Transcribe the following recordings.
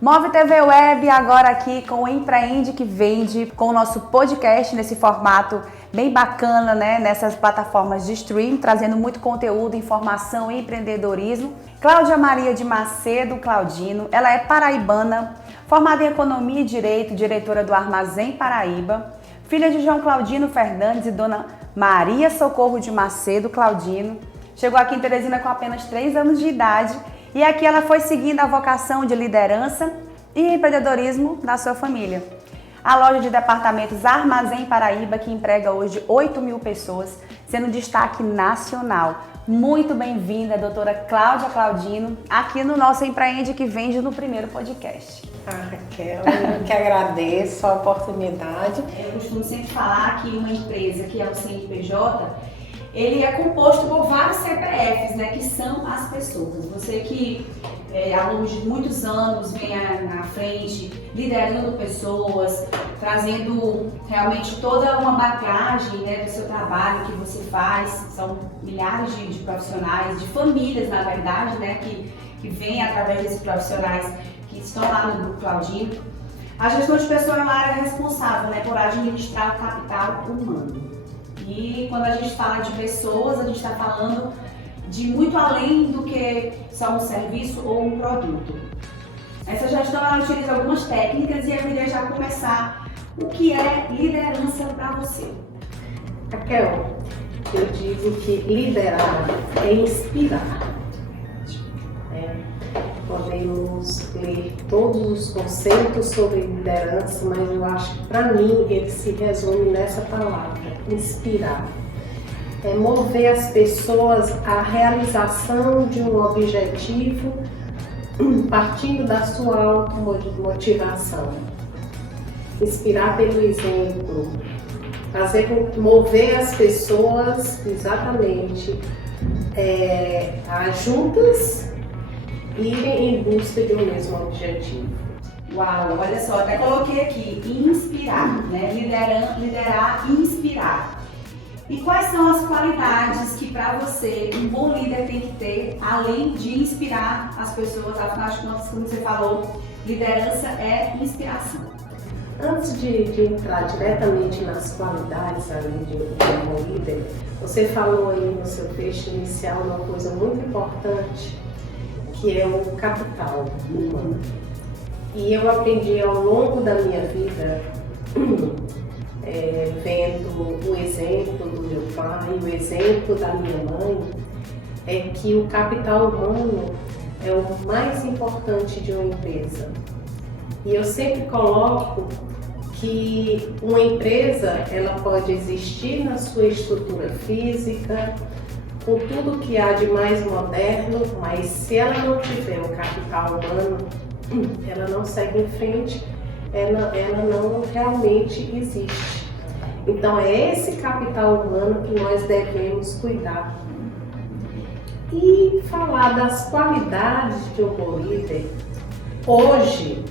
Move TV Web agora aqui com o Empreende que Vende, com o nosso podcast nesse formato bem bacana, né? Nessas plataformas de stream, trazendo muito conteúdo, informação e empreendedorismo. Cláudia Maria de Macedo Claudino, ela é paraibana, formada em Economia e Direito, diretora do Armazém Paraíba, filha de João Claudino Fernandes e dona Maria Socorro de Macedo Claudino. Chegou aqui em Teresina com apenas 3 anos de idade e aqui ela foi seguindo a vocação de liderança e empreendedorismo da sua família. A loja de departamentos Armazém Paraíba, que emprega hoje 8.000 pessoas, sendo destaque nacional. Muito bem-vinda, doutora Cláudia Claudino, aqui no nosso Empreende que Vende no primeiro podcast. Raquel, eu que agradeço a oportunidade. Eu costumo sempre falar que uma empresa que é o CNPJ, ele é composto por vários CPFs, né, que são as pessoas. Você que ao longo de muitos anos vem na frente, liderando pessoas, trazendo realmente toda uma bagagem, né, do seu trabalho que você faz. São milhares de profissionais, de famílias, na verdade, né, que vêm através desses profissionais que estão lá no Grupo Claudino. A gestão de pessoas é uma área responsável, né, por administrar o capital humano. E quando a gente fala de pessoas, a gente está falando de muito além do que só um serviço ou um produto. Essa gestão ela utiliza algumas técnicas e eu queria já começar. O que é liderança para você? Raquel, eu digo que liderar é inspirar. Podemos ler todos os conceitos sobre liderança, mas eu acho que para mim ele se resume nessa palavra, inspirar. É mover as pessoas à realização de um objetivo partindo da sua automotivação. Inspirar pelo exemplo, mover as pessoas exatamente juntas irem em busca de um mesmo objetivo. Uau, olha só, até coloquei aqui, inspirar, né? Liderar e inspirar. E quais são as qualidades que para você um bom líder tem que ter, além de inspirar as pessoas? Afinal de contas, como você falou, liderança é inspiração. Antes de entrar diretamente nas qualidades além de um bom líder, você falou aí no seu texto inicial uma coisa muito importante, que é o capital humano. E eu aprendi ao longo da minha vida, vendo o exemplo do meu pai, o exemplo da minha mãe, é que o capital humano é o mais importante de uma empresa. E eu sempre coloco que uma empresa ela pode existir na sua estrutura física, com tudo que há de mais moderno, mas se ela não tiver o capital humano, ela não segue em frente, ela não realmente existe. Então é esse capital humano que nós devemos cuidar. E falar das qualidades de um bom líder, hoje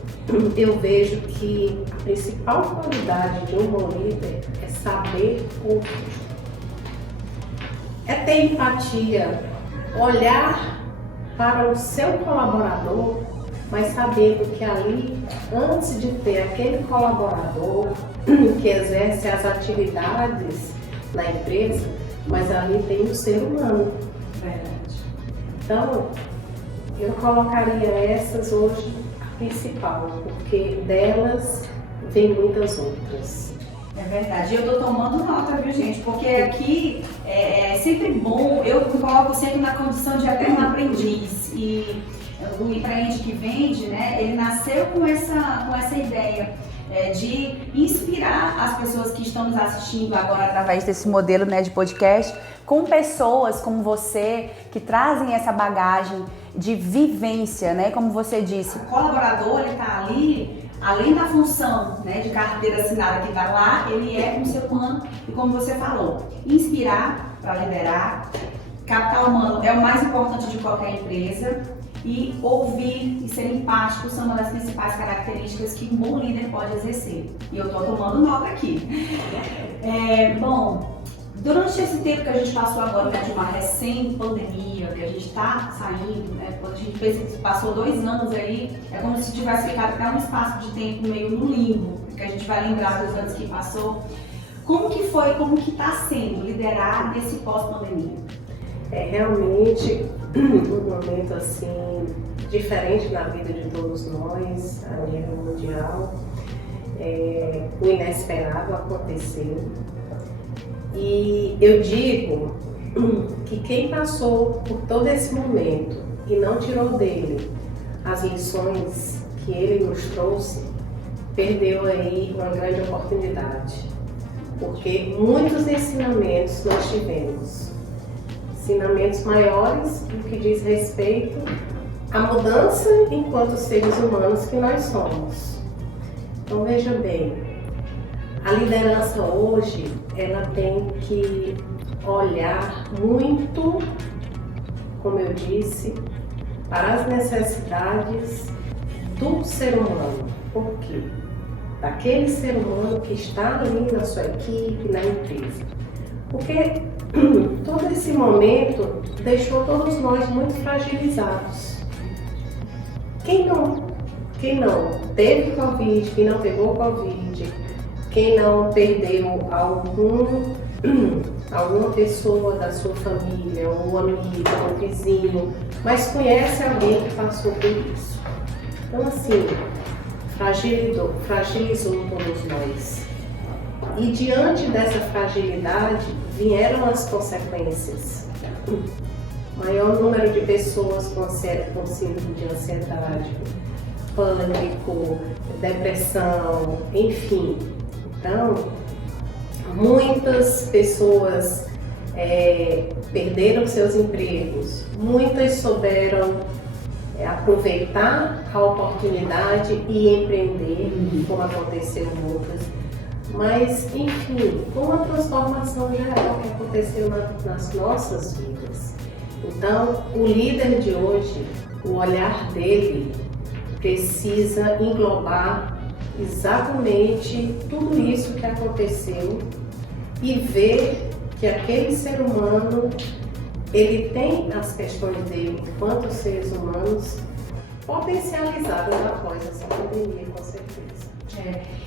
eu vejo que a principal qualidade de um bom líder é saber ouvir. É ter empatia, olhar para o seu colaborador, mas sabendo que ali, antes de ter aquele colaborador que exerce as atividades na empresa, mas ali tem um ser humano. Verdade. Então, eu colocaria essas hoje a principal, porque delas vem muitas outras. É verdade, eu tô tomando nota, viu, gente? Porque aqui é sempre bom, eu me coloco sempre na condição de eterno aprendiz. E o Empreende que Vende, né, ele nasceu com essa ideia de inspirar as pessoas que estão nos assistindo agora através desse modelo, né, de podcast, com pessoas como você, que trazem essa bagagem de vivência, né? Como você disse, o colaborador, ele tá ali, além da função, né, de carteira assinada que está lá, ele é um ser humano e, como você falou, inspirar para liderar. Capital humano é o mais importante de qualquer empresa e ouvir e ser empático são uma das principais características que um bom líder pode exercer. E eu estou tomando nota aqui. Bom, Durante esse tempo que a gente passou agora, né, de uma recém-pandemia, que a gente está saindo, né, quando a gente pensa que passou 2 anos aí, é como se tivesse ficado até um espaço de tempo meio no limbo, que a gente vai lembrar dos anos que passou. Como que foi, como que está sendo liderar nesse pós-pandemia? É realmente um momento assim diferente na vida de todos nós, a nível mundial. O inesperado aconteceu. E eu digo que quem passou por todo esse momento e não tirou dele as lições que ele nos trouxe, perdeu aí uma grande oportunidade. Porque muitos ensinamentos nós tivemos. Ensinamentos maiores no que diz respeito à mudança enquanto seres humanos que nós somos. Então veja bem, a liderança hoje, ela tem que olhar muito, como eu disse, para as necessidades do ser humano. Por quê? Daquele ser humano que está ali na sua equipe, na empresa. Porque todo esse momento deixou todos nós muito fragilizados. Quem não teve Covid, quem não pegou Covid, quem não perdeu alguma pessoa da sua família, um amigo, um vizinho, mas conhece alguém que passou por isso. Então assim, fragilizou todos nós. E diante dessa fragilidade vieram as consequências. Maior número de pessoas com síndrome de ansiedade, pânico, depressão, enfim. Então, muitas pessoas perderam seus empregos, muitas souberam aproveitar a oportunidade e empreender, como aconteceu em outras. Mas, enfim, uma transformação geral que aconteceu nas nossas vidas. Então, o líder de hoje, o olhar dele precisa englobar exatamente tudo isso que aconteceu e ver que aquele ser humano, ele tem as questões dele enquanto seres humanos potencializadas após essa pandemia, com certeza.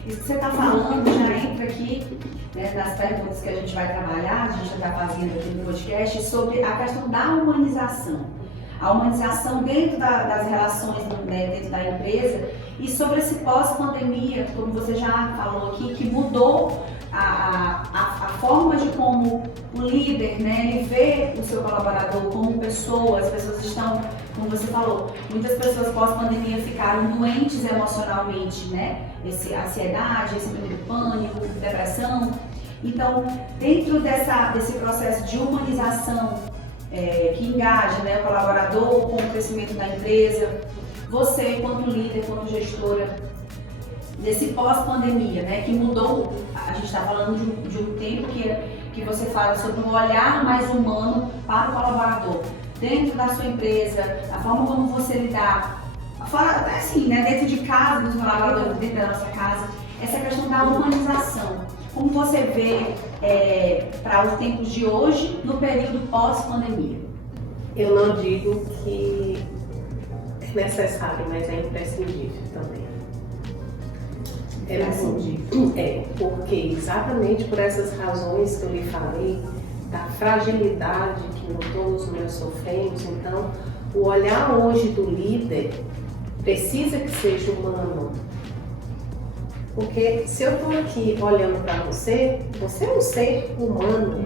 Isso que você está falando já entra aqui, né, nas perguntas que a gente vai trabalhar, a gente está fazendo aqui no podcast, sobre a questão da humanização. A humanização dentro das relações, né, dentro da empresa, e sobre esse pós-pandemia, como você já falou aqui, que mudou a forma de como o líder, né, ele vê o seu colaborador como pessoa. As pessoas estão, como você falou, muitas pessoas pós-pandemia ficaram doentes emocionalmente, né? Essa ansiedade, esse medo de pânico, depressão. Então, dentro desse processo de humanização que engaja, né, o colaborador com o crescimento da empresa, você, enquanto líder, enquanto gestora, desse pós-pandemia, né, que mudou, a gente está falando de um tempo que você fala sobre um olhar mais humano para o colaborador, dentro da sua empresa, a forma como você lidar, até assim, né, dentro de casa, dos colaboradores, dentro da nossa casa, essa questão da humanização. Como você vê para os tempos de hoje, no período pós-pandemia? Eu não digo que é necessário, mas é imprescindível também. Porque exatamente por essas razões que eu lhe falei, da fragilidade que todos nós sofremos, então o olhar hoje do líder precisa que seja humano. Porque se eu estou aqui olhando para você, você é um ser humano.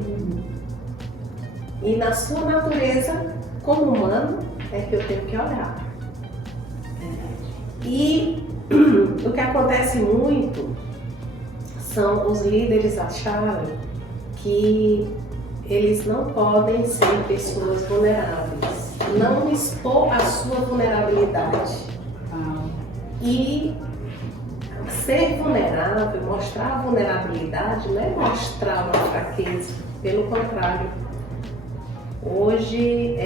E na sua natureza, como humano, é que eu tenho que olhar. E o que acontece muito são os líderes acharem que eles não podem ser pessoas vulneráveis, não expor a sua vulnerabilidade. E ser vulnerável, mostrar a vulnerabilidade não é mostrar uma fraqueza, pelo contrário. Hoje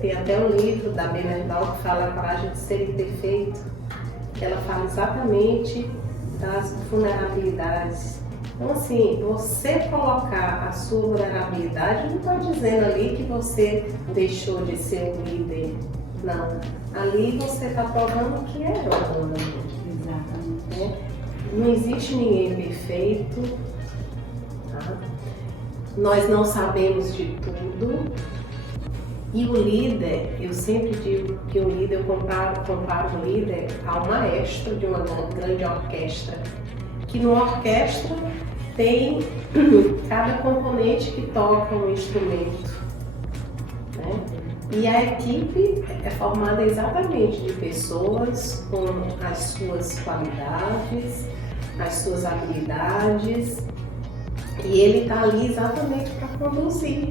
tem até um livro da Bernardal que fala a coragem de ser imperfeito, que ela fala exatamente das vulnerabilidades Então, assim, você colocar a sua vulnerabilidade não está dizendo ali que você deixou de ser um líder. Não. Ali você está provando que é humano. Exatamente. Né? Não existe ninguém perfeito. Tá? Nós não sabemos de tudo. E o líder, eu sempre digo que o líder, eu comparo o líder ao maestro de uma grande orquestra. Que numa orquestra tem cada componente que toca um instrumento, né? E a equipe é formada exatamente de pessoas com as suas qualidades, as suas habilidades, e ele está ali exatamente para conduzir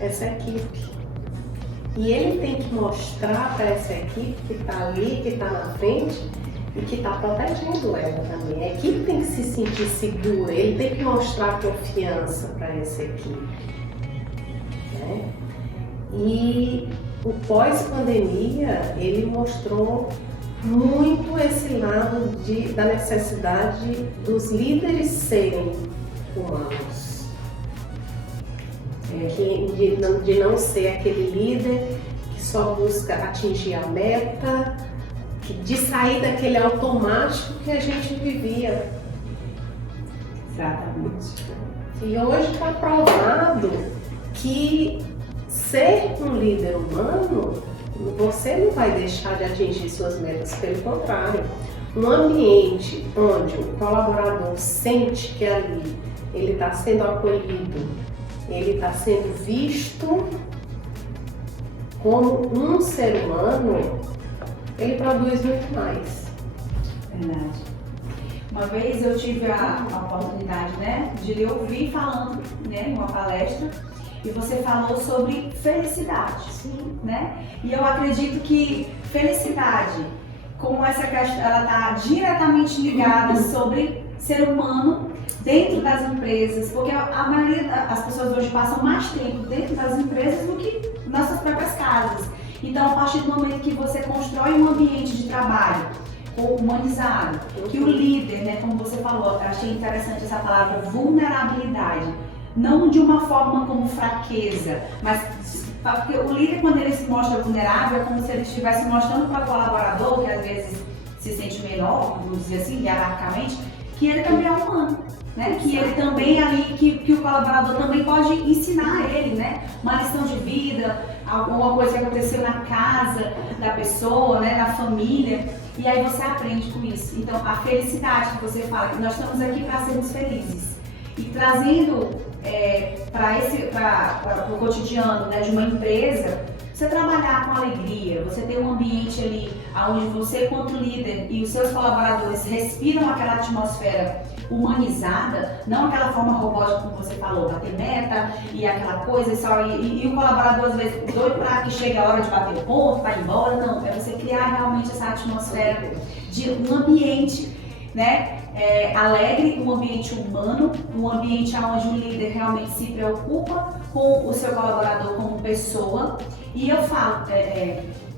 essa equipe. E ele tem que mostrar para essa equipe que está ali, que está na frente, e que está protegendo ela também. A equipe tem que se sentir segura, ele tem que mostrar confiança para essa equipe. Né? E o pós-pandemia, ele mostrou muito esse lado da necessidade dos líderes serem humanos. De não ser aquele líder que só busca atingir a meta, de sair daquele automático que a gente vivia. Exatamente. E hoje está provado que ser um líder humano, você não vai deixar de atingir suas metas, pelo contrário. Um ambiente onde o colaborador sente que ali ele está sendo acolhido, ele está sendo visto como um ser humano, ele produz muito mais. Verdade. Uma vez eu tive a oportunidade, né, de lhe ouvir falando, né, em uma palestra, e você falou sobre felicidade. Sim. Né? E eu acredito que felicidade, como essa questão, ela está diretamente ligada sobre ser humano dentro das empresas, porque a maioria das pessoas hoje passam mais tempo dentro das empresas do que nas suas próprias casas. Então, a partir do momento que você constrói um ambiente de trabalho humanizado, que o líder, né, como você falou, eu achei interessante essa palavra vulnerabilidade, não de uma forma como fraqueza, mas porque o líder, quando ele se mostra vulnerável, é como se ele estivesse mostrando para o colaborador, que às vezes se sente menor, vamos dizer assim, hierarquicamente, que ele também é humano. Né? Que ele também ali, que o colaborador também pode ensinar a ele, né? Uma lição de vida, alguma coisa que aconteceu na casa da pessoa, né? Na família, e aí você aprende com isso. Então a felicidade que você fala, que nós estamos aqui para sermos felizes, e trazendo para o cotidiano, né, de uma empresa, você trabalhar com alegria, você ter um ambiente ali onde você, quanto líder, e os seus colaboradores respiram aquela atmosfera humanizada, não aquela forma robótica como você falou, bater meta e aquela coisa e o colaborador às vezes doido para que chegue a hora de bater o ponto, para ir embora, não, é você criar realmente essa atmosfera de um ambiente, né, alegre, um ambiente humano, um ambiente onde o líder realmente se preocupa com o seu colaborador como pessoa. E eu falo,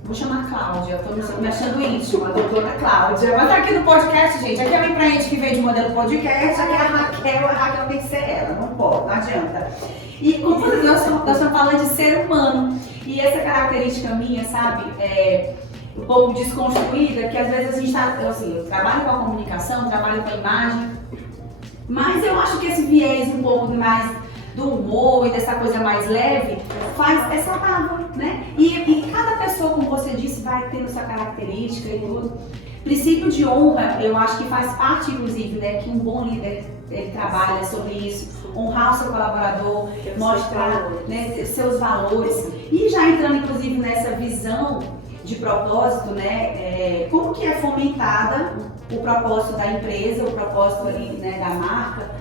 vou chamar a Cláudia, estou me achando íntima, a doutora Cláudia. Mas aqui no podcast, gente, aqui é uma empreende que vem de modelo podcast, aqui é a Raquel tem que ser ela, não pode, não adianta. E como nós estamos falando de ser humano, e essa característica minha, sabe, um pouco desconstruída, que às vezes a gente está, assim, eu trabalho com a comunicação, trabalho com a imagem, mas eu acho que esse viés um pouco mais do humor e dessa coisa mais leve é saudável, né? E cada pessoa, como você disse, vai tendo sua característica e tudo. Princípio de honra, eu acho que faz parte, inclusive, né, que um bom líder ele trabalha sobre isso, honrar o seu colaborador, mostrar, né, seus valores. E já entrando, inclusive, nessa visão de propósito, né, como que é fomentada o propósito da empresa, o propósito ali, né, da marca,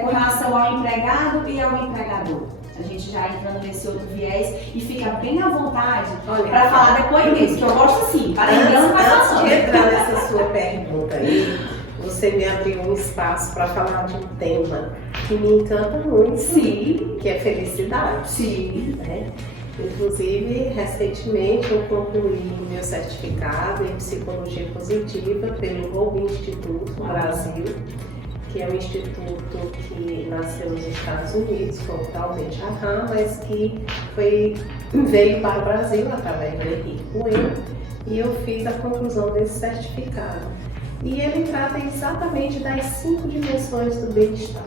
com relação ao empregado e ao empregador. A gente já entrando nesse outro viés e fica bem à vontade para falar depois disso, que eu gosto assim, antes de entrar nessa sua pergunta aí, você me abriu um espaço para falar de um tema que me encanta muito, sim, que é felicidade. Sim. Né? Inclusive, recentemente eu concluí o meu certificado em psicologia positiva pelo Hope Instituto no Brasil. que é um instituto que nasceu nos Estados Unidos, foi o tal Bejarrah, mas que veio para o Brasil através do Henrique Coelho, e eu fiz a conclusão desse certificado. E ele trata exatamente das 5 dimensões do bem-estar,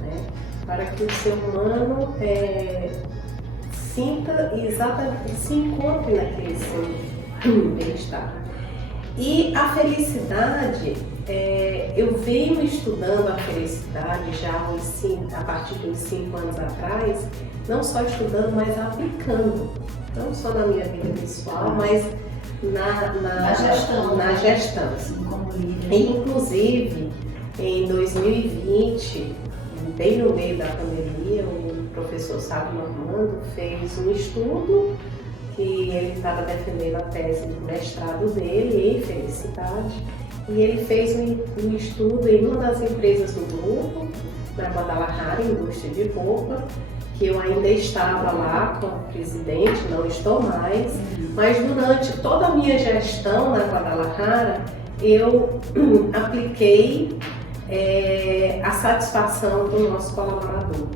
né? Para que o ser humano sinta exatamente, se encontre naquele seu bem-estar. E a felicidade, eu venho estudando a felicidade já a partir de uns 5 anos atrás, não só estudando, mas aplicando, não só na minha vida pessoal, mas na gestão. Assim, como líder. Inclusive, em 2020, bem no meio da pandemia, o professor Sábio Normando fez um estudo que ele estava defendendo a tese do mestrado dele em felicidade, e ele fez um estudo em uma das empresas do grupo, na Guadalajara, indústria de roupa, que eu ainda estava lá como presidente, não estou mais, mas durante toda a minha gestão na Guadalajara, eu apliquei a satisfação do nosso colaborador.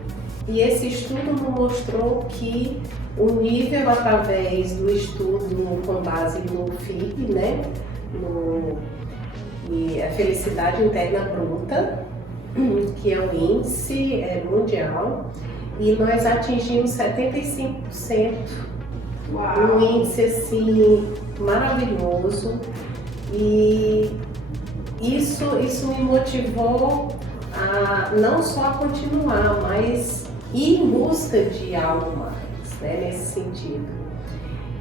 E esse estudo nos mostrou que o nível, através do estudo com base no FIB, né, e a felicidade interna bruta, que é um índice mundial, e nós atingimos 75%. Uau. Um índice assim maravilhoso, e isso me motivou a não só a continuar, mas ir em busca de algo mais, né, nesse sentido.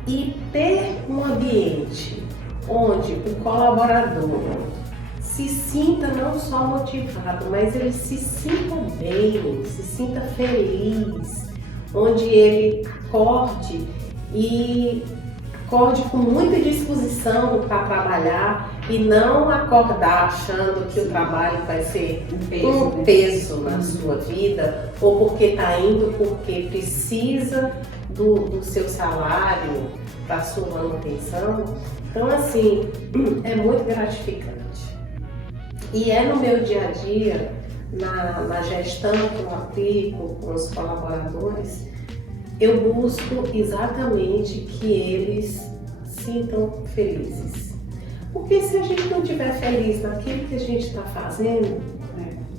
E ter um ambiente onde o colaborador se sinta não só motivado, mas ele se sinta bem, se sinta feliz, onde ele acorde com muita disposição para trabalhar e não acordar achando que o trabalho vai ser um peso na sua vida, ou porque está indo porque precisa do seu salário para a sua manutenção. Então, assim, é muito gratificante. E é no meu dia a dia, na gestão que eu aplico com os colaboradores, eu busco exatamente que eles sintam felizes. Porque se a gente não estiver feliz naquilo que a gente está fazendo,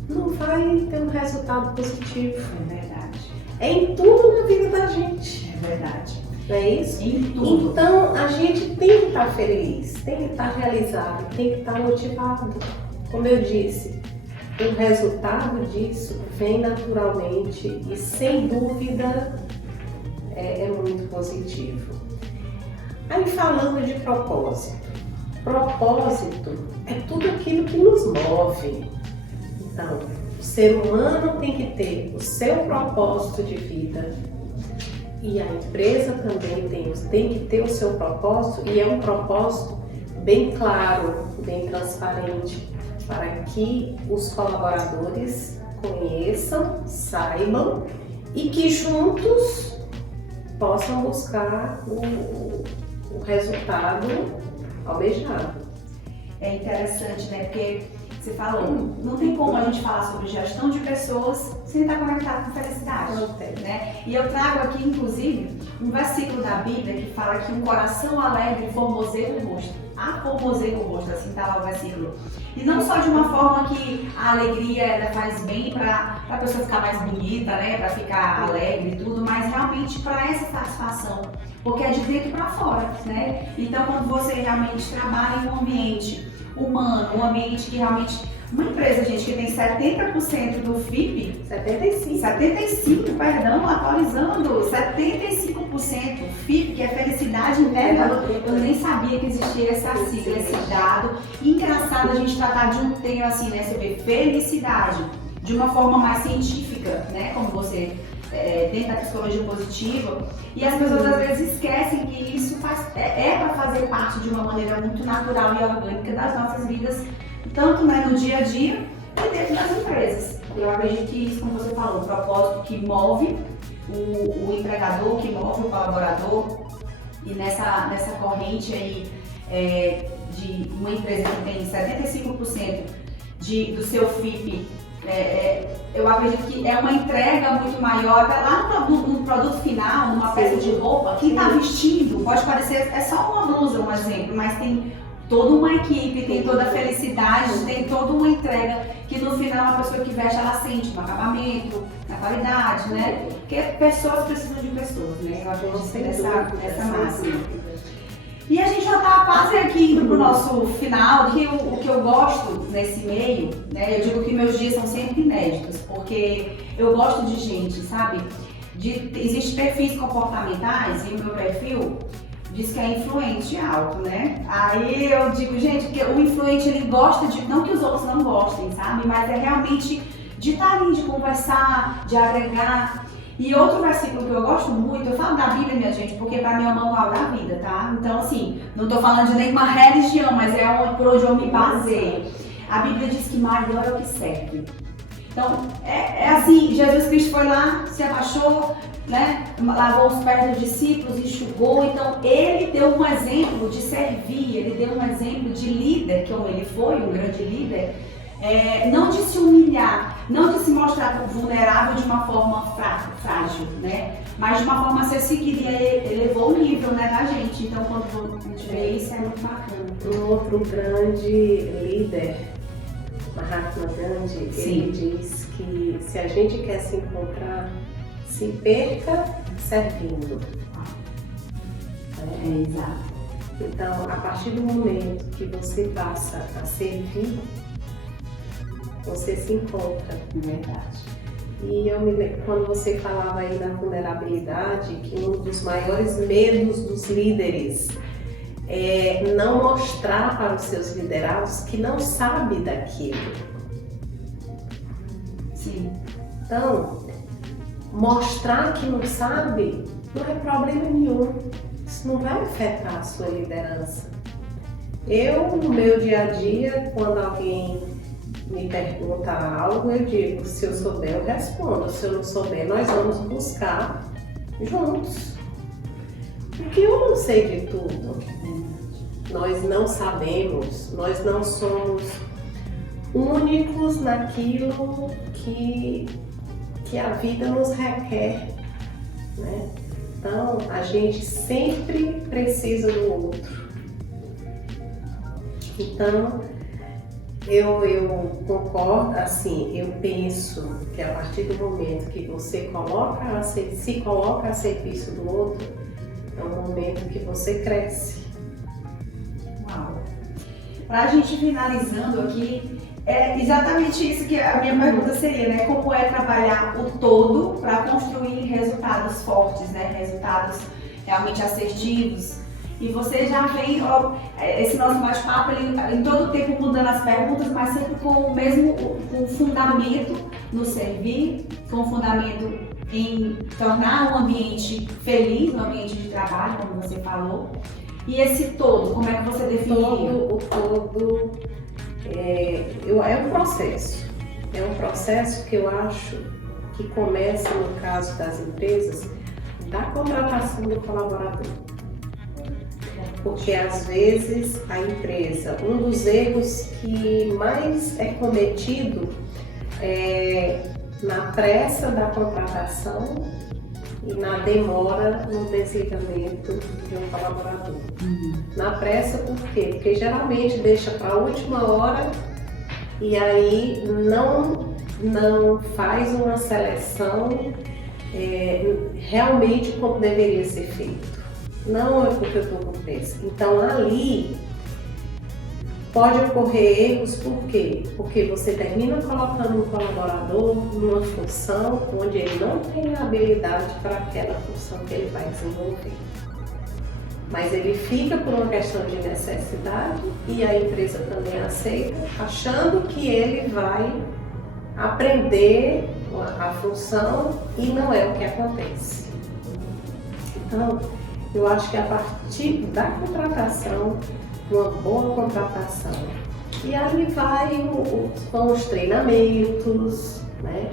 não vai ter um resultado positivo. É verdade. É em tudo na vida da gente. É verdade. Não é isso? Em tudo. Então, a gente tem que estar feliz, tem que estar realizado, tem que estar motivado. Como eu disse, o resultado disso vem naturalmente e, sem dúvida, é muito positivo. Aí, falando de propósito. Propósito é tudo aquilo que nos move. Então, o ser humano tem que ter o seu propósito de vida, e a empresa também tem que ter o seu propósito, e é um propósito bem claro, bem transparente, para que os colaboradores conheçam, saibam e que juntos possam buscar o resultado almejado. É interessante, né? Porque você falou, não tem como a gente falar sobre gestão de pessoas sem estar conectado com felicidade. Não tem. Né? E eu trago aqui, inclusive, um versículo da Bíblia que fala que um coração alegre formoseia o rosto. Formoseia o rosto, assim tá lá o versículo. E não só de uma forma que a alegria faz bem para a pessoa ficar mais bonita, né? Para ficar alegre e tudo, mas realmente para essa satisfação. Porque é de dentro para fora, né? Então, quando você realmente trabalha em um ambiente humano, um ambiente que realmente... Uma empresa, gente, que tem 70% do FIP... 75, perdão, atualizando. 75% FIP, que é felicidade interna. Eu nem sabia que existia essa sigla, esse dado. E engraçado a gente tratar de um tema assim, né? Sobre felicidade, de uma forma mais científica, né? Como você... dentro da psicologia positiva, e as pessoas às vezes esquecem que isso é para fazer parte de uma maneira muito natural e orgânica das nossas vidas, tanto no dia a dia e dentro das empresas. Eu acredito que isso, como você falou, o propósito que move o empregador, que move o colaborador, e nessa corrente aí de uma empresa que tem 75% do seu FIP, eu acredito que é uma entrega muito maior, até lá no produto final, numa peça de roupa, quem está vestindo, pode parecer, é só uma blusa, um exemplo, mas tem toda uma equipe, tem toda a felicidade, tem toda uma entrega, que no final a pessoa que veste, ela sente no acabamento, na qualidade, né? Porque pessoas precisam de pessoas, né? Eu acredito nessa máxima. E a gente já está quase aqui indo para o nosso final, que o que eu gosto nesse meio, né? Eu digo que meus dias são sempre inéditos, porque eu gosto de gente, sabe? Existem perfis comportamentais e o meu perfil diz que é influente alto, né? Aí eu digo, gente, que o influente ele gosta de, não que os outros não gostem, sabe? Mas é realmente de estar ali, de conversar, de agregar. E outro versículo que eu gosto muito, eu falo da Bíblia, minha gente, porque pra mim é o manual da vida, tá? Então, assim, não tô falando de nenhuma religião, mas é por onde eu me baseio. A Bíblia diz que maior é o que serve. Então, é assim, Jesus Cristo foi lá, se abaixou, né? Lavou os pés dos discípulos, enxugou. Então, ele deu um exemplo de servir, ele deu um exemplo de líder, como ele foi, um grande líder. Não de se humilhar, não de se mostrar vulnerável de uma forma frágil, né? Mas de uma forma acessível, ele elevou o nível, né, da gente. Então, quando a gente vê isso, é muito bacana. Um outro grande líder, Mahatma Gandhi, ele diz que se a gente quer se encontrar, se perca servindo. Exato. Então, a partir do momento que você passa a servir, você se encontra. Verdade. E eu me lembro, quando você falava aí da vulnerabilidade, que um dos maiores medos dos líderes é não mostrar para os seus liderados que não sabe daquilo. Sim. Então, mostrar que não sabe não é problema nenhum. Isso não vai afetar a sua liderança. Eu, no meu dia a dia, quando alguém me pergunta algo, eu digo, se eu souber, eu respondo. Se eu não souber, nós vamos buscar juntos. Porque eu não sei de tudo. Nós não sabemos, nós não somos únicos naquilo que a vida nos requer, né? Então, a gente sempre precisa do outro. Então, eu concordo, assim, eu penso que a partir do momento que você se coloca a serviço do outro, é um momento que você cresce. Uau! Para a gente finalizando aqui, é exatamente isso que a minha pergunta seria, né? Como é trabalhar o todo para construir resultados fortes, né? Resultados realmente assertivos. E você já vem, ó, esse nosso bate-papo, em todo o tempo mudando as perguntas, mas sempre com o mesmo com fundamento no servir, com fundamento em tornar um ambiente feliz, um ambiente de trabalho, como você falou. E esse todo, como é que você definiria? O todo é um processo. É um processo que eu acho que começa, no caso das empresas, da contratação do colaborador. Porque às vezes a empresa, um dos erros que mais é cometido é na pressa da contratação e na demora no desligamento de um colaborador. Na pressa por quê? Porque geralmente deixa para a última hora e aí não faz uma seleção realmente como deveria ser feito. Não é porque eu estou com pressa. Então ali pode ocorrer erros, por quê? Porque você termina colocando um colaborador numa função onde ele não tem habilidade para aquela função que ele vai desenvolver. Mas ele fica por uma questão de necessidade e a empresa também aceita, achando que ele vai aprender a função e não é o que acontece. Então, eu acho que a partir da contratação, uma boa contratação, e aí vão os treinamentos, né?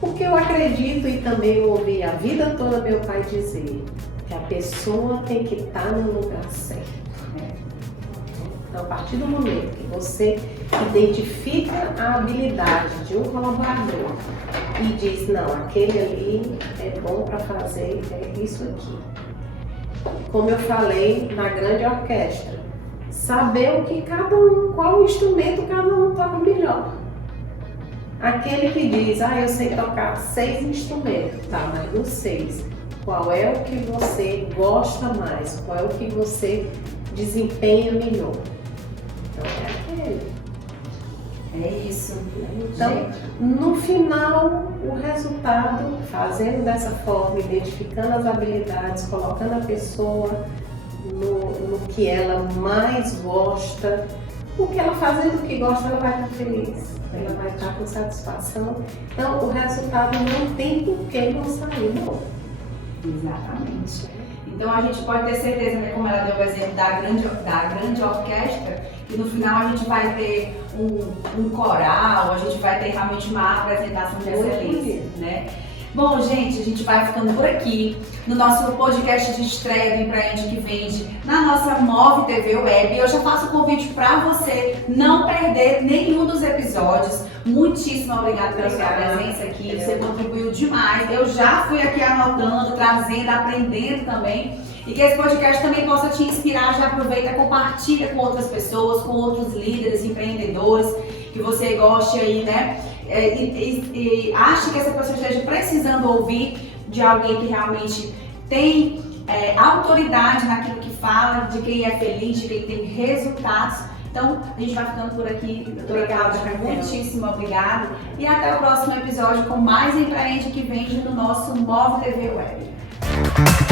Porque eu acredito e também ouvi a vida toda meu pai dizer que a pessoa tem que estar no lugar certo. Então, a partir do momento que você identifica a habilidade de um colaborador e diz, não, aquele ali é bom para fazer isso aqui. Como eu falei na grande orquestra, saber o que cada um, qual instrumento cada um toca melhor. Aquele que diz, eu sei tocar 6 instrumentos, tá, mas dos 6, qual é o que você gosta mais? Qual é o que você desempenha melhor? Então é aquele. É isso. Então, gente, no final, o resultado, fazendo dessa forma, identificando as habilidades, colocando a pessoa no que ela mais gosta, porque ela fazendo o que gosta, ela vai estar feliz, ela vai estar com satisfação. Então, o resultado não tem por que não sair bom. exatamente. Então a gente pode ter certeza, né, como ela deu o exemplo da grande orquestra, que no final a gente vai ter um coral, a gente vai ter realmente uma apresentação de excelência, né? Bom, gente, a gente vai ficando por aqui no nosso podcast de estreia do Empreende que Vende na nossa Move TV Web. Eu já faço o convite para você não perder nenhum dos episódios. Muitíssimo obrigada pela sua presença aqui, você contribuiu demais. Eu já fui aqui anotando, trazendo, aprendendo também. E que esse podcast também possa te inspirar. Já aproveita, compartilha com outras pessoas, com outros líderes, empreendedores, que você goste aí, né? E acha que essa pessoa esteja precisando ouvir de alguém que realmente tem autoridade naquilo que fala, de quem é feliz, de quem tem resultados. Então, a gente vai ficando por aqui. Doutora Cláudia, muitíssimo obrigada. E até o próximo episódio com mais Empreende que Vende no nosso Move TV Web.